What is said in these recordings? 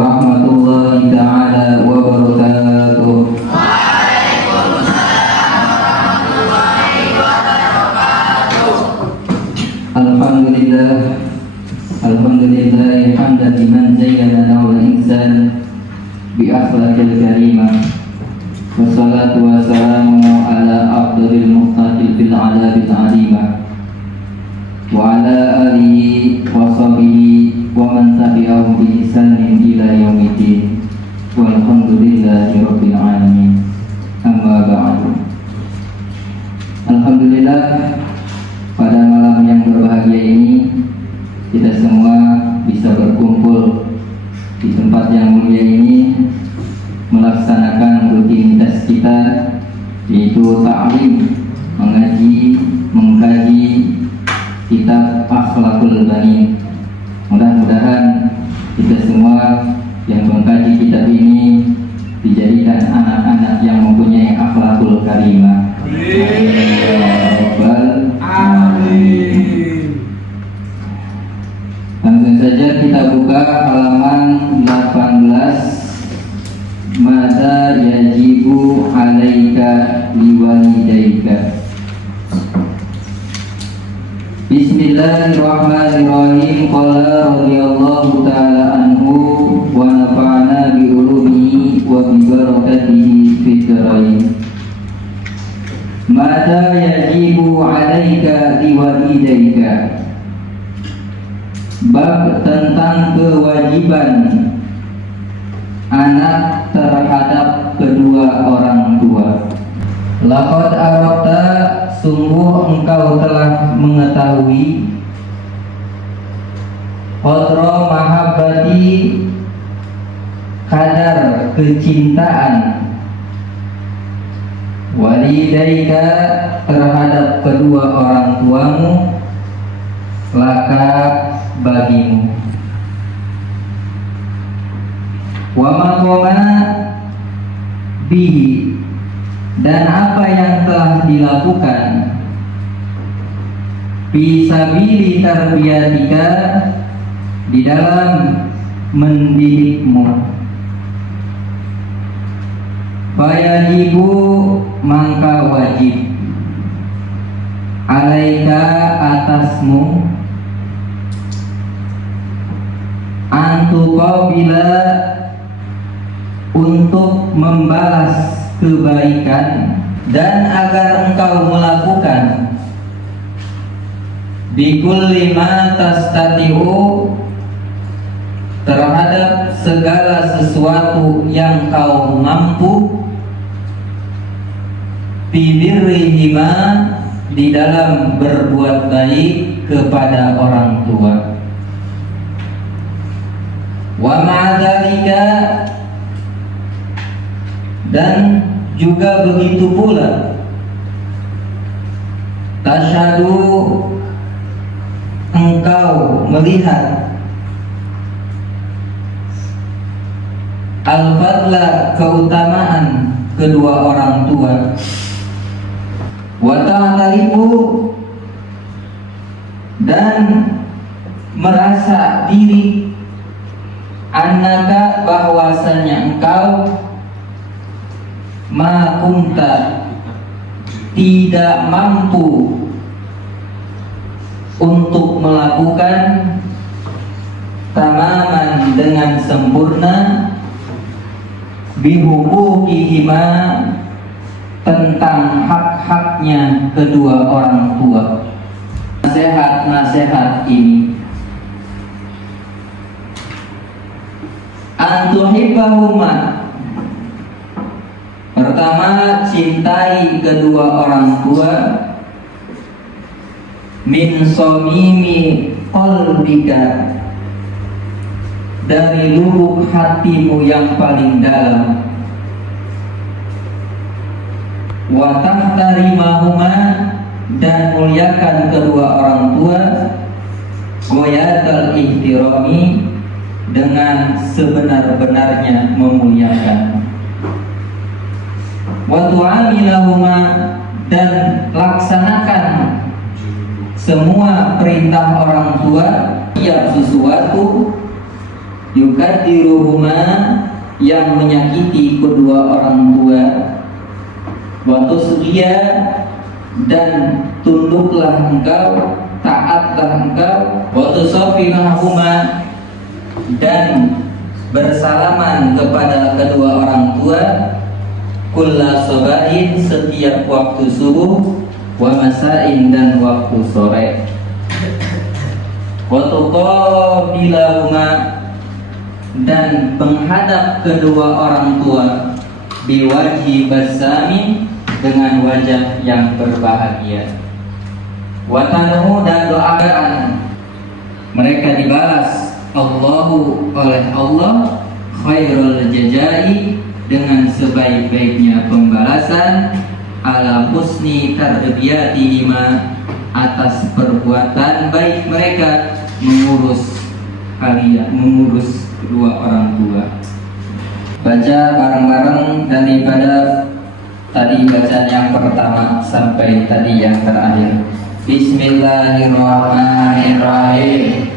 warahmatullahi ta'ala wabarakatuh. Alhamdulillah hamdan liman zayyana wal insan bi akhlaqil karimah. Wassalatu wassalamu ala afdalil muqtatil fil adabil alimah wa ala alihi wa sahbihi wa man tabi'ahum bi ihsanin ila yaumiddin. Walhamdulillahi rabbil alamin. Amma ba'du. Alhamdulillah, pada malam yang berbahagia ini kita semua bisa berkumpul di tempat yang mulia ini melaksanakan rutinitas kita, yaitu ta'lim, mengaji, mengkaji kitab Akhlaqul Bani. Mudah-mudahan kita semua yang mengkaji kitab ini dijadikan anak-anak yang mempunyai akhlakul karimah. Amin. Langsung saja kita buka halaman 18. Mada yajibu alaika liwalidaika. Bismillahirrahmanirrahim. Qala radhiyallahu ta'ala anhu wa nafa'ana bi ulumihi wa bi barakatihi fid dharain. Mada yajibu alaika liwalidaika. Bab tentang kewajiban anak terhadap kedua orang tua. Laqad arafta, sungguh engkau telah mengetahui, qadra mahabbati, kadar kecintaan, walidaika, terhadap kedua orang tuamu, laka, bagimu, wa maqama bihi, dan apa yang telah dilakukan, fisabili tarbiyatika, di dalam mendidikmu, fayajibu, maka wajib, alaika, atasmu, antuqabila, untuk membalas kebaikan, dan agar engkau melakukan bikulli ma tastati'u, terhadap segala sesuatu yang kau mampu, bibirrihima, di dalam berbuat baik kepada orang tua. Wa ma'adzalika, dan juga begitu pula, tasyadu, engkau melihat, al-fadla, keutamaan kedua orang tua, wa ta'tarifu, dan merasa diri, annaka, bahwasanya engkau, ma kunta, tidak mampu untuk melakukan, tamaman, dengan sempurna, bihuquqihima, tentang hak-haknya kedua orang tua. Nasihat-nasihat ini, antuhibbahuma, pertama, cintai kedua orang tua, min somimi qalbika, dari lubuk hatimu yang paling dalam, wa tahtarimahuma, dan muliakan kedua orang tua, goyatal ihtirami, dengan sebenar-benarnya memuliakan, wa tu'amilahuma, dan laksanakan semua perintah orang tua, tiap sesuatu yukadiruhuma, yang menyakiti kedua orang tua, wa tusghiya, dan tunduklah engkau, taatlah engkau, wa tusafinahuma, dan bersalaman kepada kedua orang tua, kulla sabahin, setiap waktu subuh, wa masain, dan waktu sore, wa tuqabilahuma, dan menghadap kedua orang tua, biwajhi basami, dengan wajah yang berbahagia, wa tanhu, dan doakan mereka dibalas Allahu oleh Allah khairul jazai, dengan sebaik-baiknya pembalasan, ala husni tarbiyatihima, atas perbuatan baik mereka mengurus kedua orang tua. Baca bareng-bareng daripada tadi bacaan yang pertama sampai tadi yang terakhir. Bismillahirrahmanirrahim.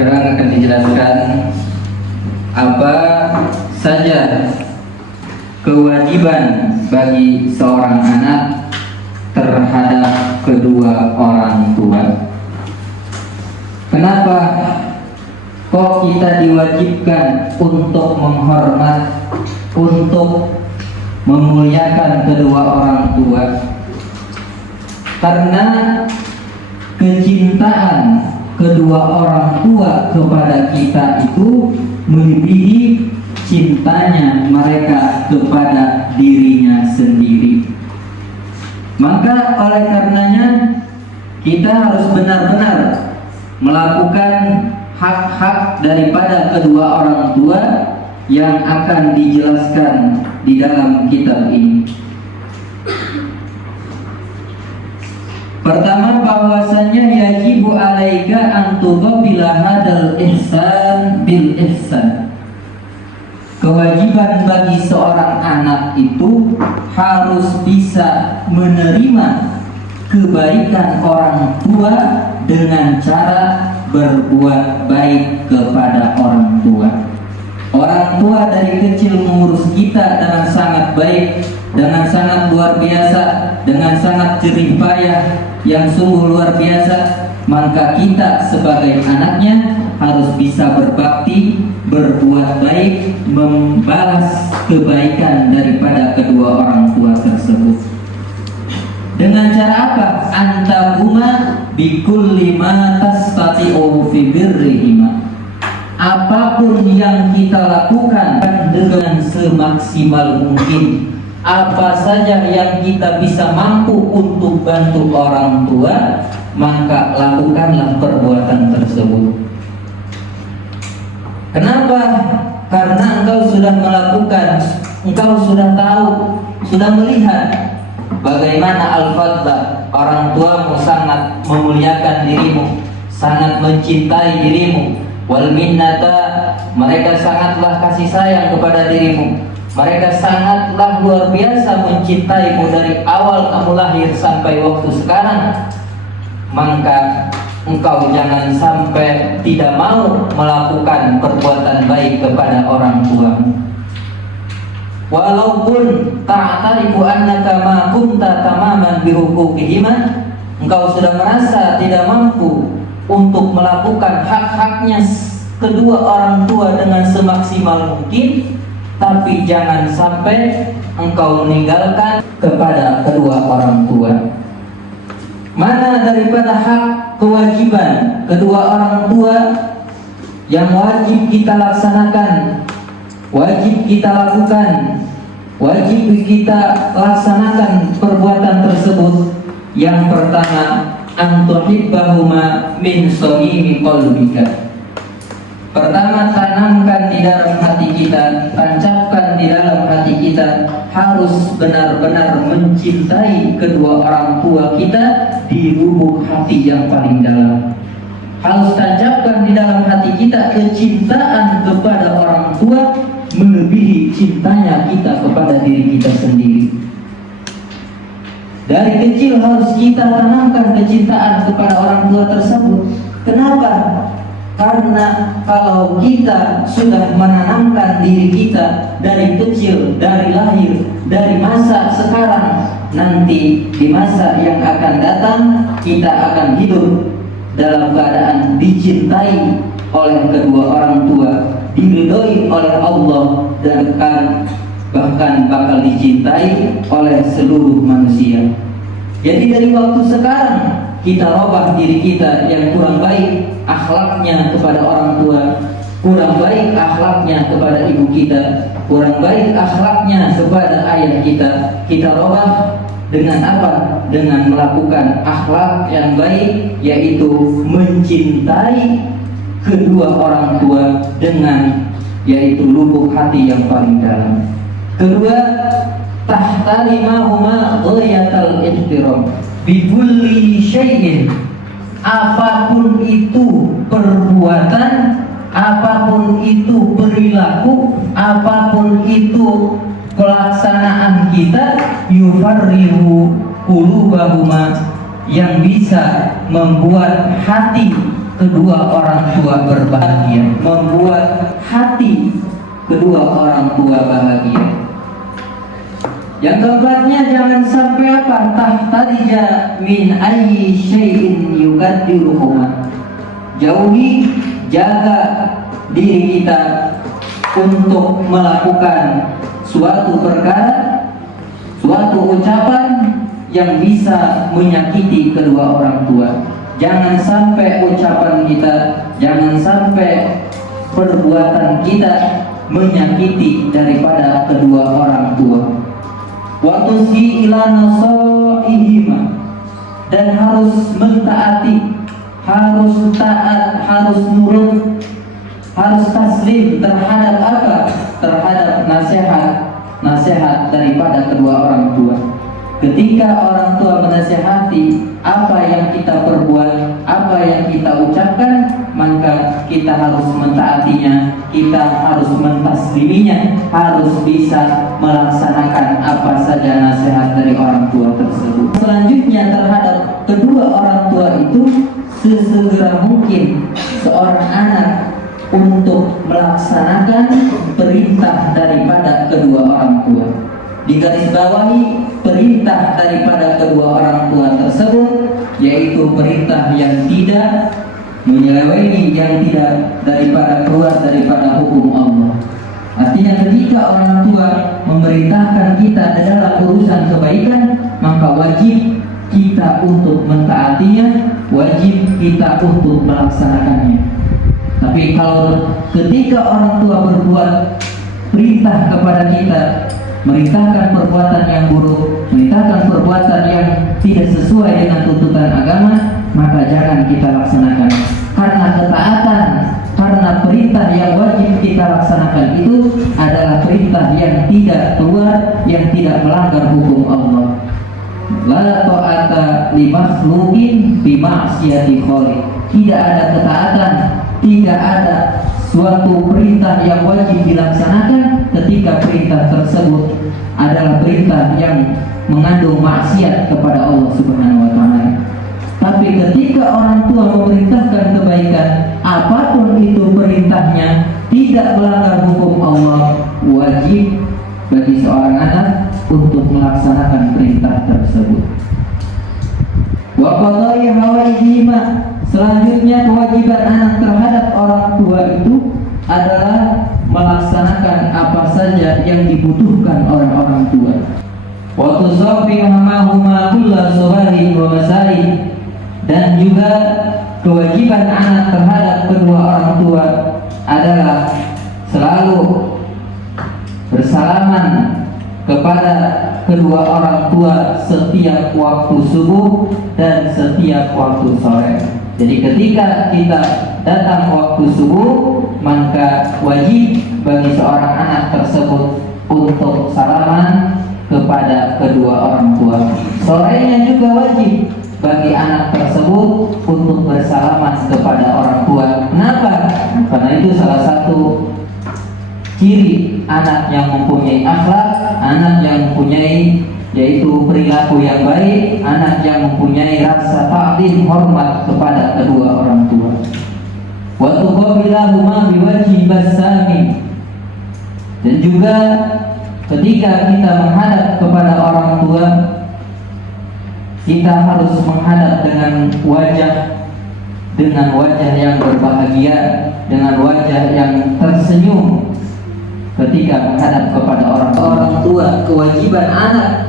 Sekarang akan dijelaskan apa saja kewajiban bagi seorang anak terhadap kedua orang tua. Kenapa kok kita diwajibkan untuk menghormat, untuk memuliakan kedua orang tua? Karena kecintaan kedua orang tua kepada kita itu melebihi cintanya mereka kepada dirinya sendiri. Maka oleh karenanya kita harus benar-benar melakukan hak-hak daripada kedua orang tua yang akan dijelaskan di dalam kitab ini. Pertama, bahwasannya yajibu alaika an tuqabila hadal ihsan bil ihsan. Kewajiban bagi seorang anak itu harus bisa menerima kebaikan orang tua dengan cara berbuat baik kepada orang tua. Orang tua dari kecil mengurus kita dengan sangat baik, dengan sangat luar biasa, dengan sangat jerih payah yang sungguh luar biasa. Maka kita sebagai anaknya harus bisa berbakti, berbuat baik, membalas kebaikan daripada kedua orang tua tersebut. Dengan cara apa? Antahuma bikulli ma tastati'u fi birrihima. Apapun yang kita lakukan dengan semaksimal mungkin apa saja yang kita bisa mampu untuk bantu orang tua, maka lakukanlah perbuatan tersebut. Kenapa? Karena engkau sudah melakukan, engkau sudah tahu, sudah melihat bagaimana al-fadla, orang tuamu sangat memuliakan dirimu, sangat mencintai dirimu. Wal minnata, mereka sangatlah kasih sayang kepada dirimu. Mereka sangatlah luar biasa mencintaimu dari awal kamu lahir sampai waktu sekarang. Maka engkau jangan sampai tidak mau melakukan perbuatan baik kepada orang tuamu. Walaupun ta'tarifu annaka ma kunta tamaman bi huquqihima, engkau sudah merasa tidak mampu untuk melakukan hak-haknya kedua orang tua dengan semaksimal mungkin, tapi jangan sampai engkau meninggalkan kepada kedua orang tua. Mana daripada hak kewajiban kedua orang tua yang wajib kita laksanakan, wajib kita lakukan, wajib kita laksanakan perbuatan tersebut. Yang pertama, antuhibbahuma min shamimi qalbika. Pertama, tanamkan di dalam hati kita, tancapkan di dalam hati kita, harus benar-benar mencintai kedua orang tua kita di lubuk hati yang paling dalam. Harus tancapkan di dalam hati kita kecintaan kepada orang tua melebihi cintanya kita kepada diri kita sendiri. Dari kecil harus kita tanamkan kecintaan kepada orang tua tersebut. Kenapa? Karena kalau kita sudah menanamkan diri kita dari kecil, dari lahir, dari masa sekarang, nanti di masa yang akan datang kita akan hidup dalam keadaan dicintai oleh kedua orang tua, diridhoi oleh Allah, dan bahkan bakal dicintai oleh seluruh manusia. Jadi dari waktu sekarang kita robah diri kita yang kurang baik akhlaknya kepada orang tua, kurang baik akhlaknya kepada ibu kita, kurang baik akhlaknya kepada ayah kita. Kita robah dengan apa? Dengan melakukan akhlak yang baik, yaitu mencintai kedua orang tua dengan yaitu lubuk hati yang paling dalam. Kedua, tahtarimahuma ghayatal ihtiram bi kulli syai'in. Apapun itu perbuatan, apapun itu perilaku, apapun itu pelaksanaan kita, yufarrihu qulubahuma, yang bisa membuat hati kedua orang tua berbahagia, membuat hati kedua orang tua bahagia. Yang keempatnya, jangan sampai apa? Tahtadija min ayyi syai'in yukaddiruhuma. Jauhi, jaga diri kita untuk melakukan suatu perkara, suatu ucapan yang bisa menyakiti kedua orang tua. Jangan sampai ucapan kita, jangan sampai perbuatan kita menyakiti daripada kedua orang tua. Wa tusgi ila nasaihima, dan harus mentaati, harus taat, harus nurut, harus taslim terhadap apa? Terhadap nasihat daripada kedua orang tua. Ketika orang tua menasihati, apa yang kita perbuat, apa yang kita ucapkan, maka kita harus mentaatinya, kita harus mentasliminya, harus bisa melaksanakan apa saja nasihat dari orang tua tersebut. Selanjutnya, terhadap kedua orang tua itu, sesegera mungkin seorang anak untuk melaksanakan perintah daripada kedua orang tua. Digarisbawahi perintah daripada kedua orang tua tersebut, yaitu perintah yang tidak menyeleweng, yang tidak keluar daripada hukum Allah. Artinya ketika orang tua memerintahkan kita dalam urusan kebaikan, maka wajib kita untuk mentaatinya, wajib kita untuk melaksanakannya. Tapi kalau ketika orang tua berbuat perintah kepada kita merintahkan perbuatan yang buruk, merintahkan perbuatan yang tidak sesuai dengan tuntutan agama, maka jangan kita laksanakan. Karena ketaatan, karena perintah yang wajib kita laksanakan itu adalah perintah yang tidak keluar, yang tidak melanggar hukum Allah. La ta'ata li makhluqin bi ma'siyati khaliq. Tidak ada ketaatan, tidak ada suatu perintah yang wajib dilaksanakan ketika perintah tersebut adalah perintah yang mengandung maksiat kepada Allah Subhanahu wa taala. Tapi ketika orang tua memerintahkan kebaikan, apapun itu perintahnya tidak melanggar hukum Allah, wajib bagi seorang anak untuk melaksanakan perintah tersebut. Wa qada'i hawaijima. Selanjutnya kewajiban anak terhadap orang tua itu adalah melaksanakan apa saja yang dibutuhkan oleh orang tua. Wa tusafi hamahuma kulla subahin wa masai. Dan juga kewajiban anak terhadap kedua orang tua adalah selalu bersalaman kepada kedua orang tua setiap waktu subuh dan setiap waktu sore. Jadi ketika kita datang waktu subuh, maka wajib bagi seorang anak tersebut untuk salaman kepada kedua orang tua. Sorenya juga wajib bagi anak tersebut untuk bersalaman kepada orang tua. Kenapa? Karena itu salah satu ciri anak yang mempunyai akhlak, anak yang mempunyai yaitu perilaku yang baik, anak yang mempunyai rasa ta'zim, hormat kepada kedua orang tua. Wa tuqabilahuma biwajhi basami. Dan juga ketika kita menghadap kepada orang tua, kita harus menghadap dengan wajah yang berbahagia, dengan wajah yang tersenyum ketika menghadap kepada orang tua. Kewajiban anak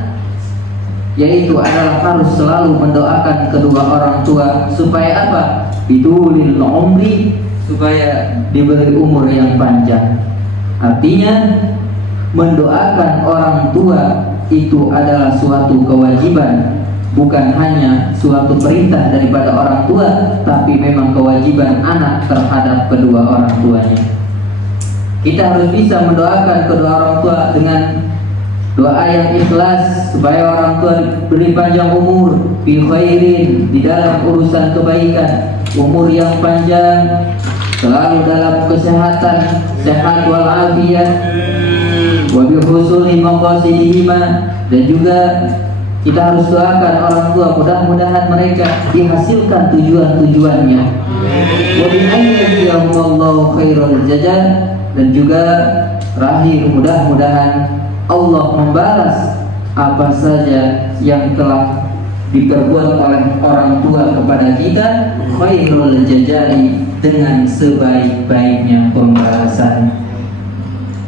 yaitu adalah harus selalu mendoakan kedua orang tua supaya apa? Bidulil umri, supaya diberi umur yang panjang. Artinya mendoakan orang tua itu adalah suatu kewajiban, bukan hanya suatu perintah daripada orang tua, tapi memang kewajiban anak terhadap kedua orang tuanya. Kita harus bisa mendoakan kedua orang tua dengan doa yang ikhlas supaya orang tua diberi panjang umur, fi khairin, di dalam urusan kebaikan, umur yang panjang, selalu dalam kesehatan, sehat wal afiyah, wa bi husuli maqasidihima. Dan juga kita harus doakan orang tua, mudah-mudahan mereka dihasilkan tujuan-tujuannya. Wa bi ayyadiyahumullahu khairul jazaa. Dan juga terakhir, mudah-mudahan Allah membalas apa saja yang telah diperbuat oleh orang tua kepada kita, khairul jazai, dengan sebaik-baiknya pembalasan.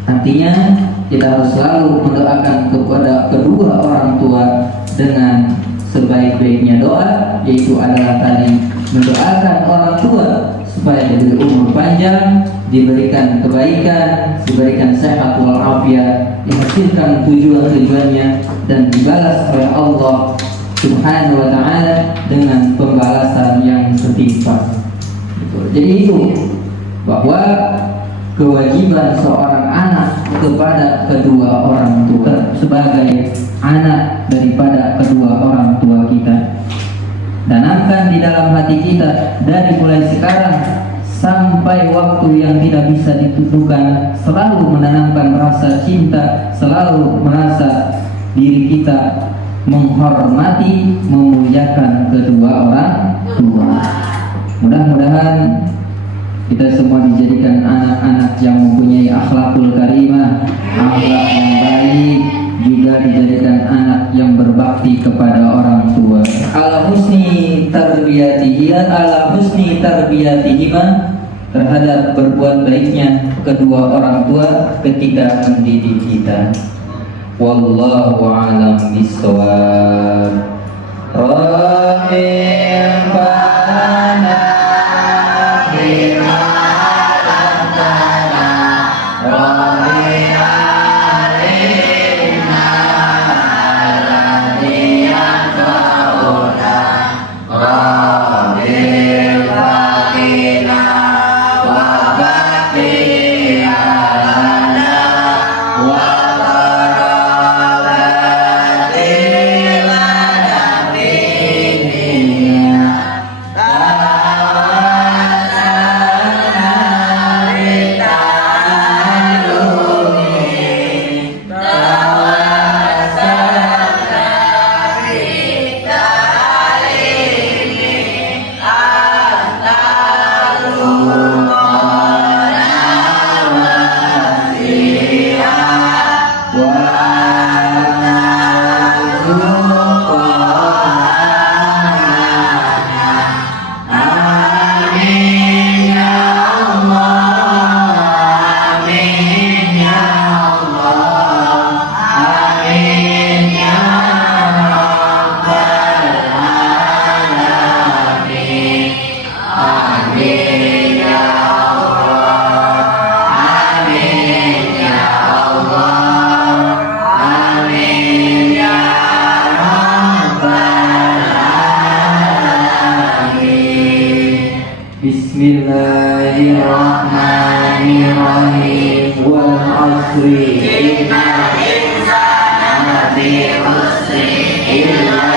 Artinya kita harus selalu mendoakan kepada kedua orang tua dengan sebaik-baiknya doa, yaitu adalah tadi mendoakan orang tua supaya diberi umur panjang, diberikan kebaikan, diberikan sehat walafiat, dihasilkan tujuan-tujuannya, dan dibalas oleh Allah Subhanahu wa ta'ala dengan pembalasan yang setimpal. Jadi itu bahwa kewajiban seorang anak kepada kedua orang tua sebagai anak daripada kedua orang tua kita. Tanamkan di dalam hati kita dari mulai sekarang sampai waktu yang tidak bisa ditentukan, selalu menanamkan rasa cinta, selalu merasa diri kita menghormati, memuliakan kedua orang tua. Mudah-mudahan kita semua dijadikan anak-anak yang mempunyai akhlakul karimah, akhlak yang baik, juga dijadikan anak yang berbakti kepada orang tua. Ala husni tarbiyatihima, terhadap berbuat baiknya kedua orang tua ketika mendidik kita. Wallahu a'lam bishawab. Rahim bana bima Bismillahirrahmanirrahim. Wal 'asri innal insana lafi khusri illa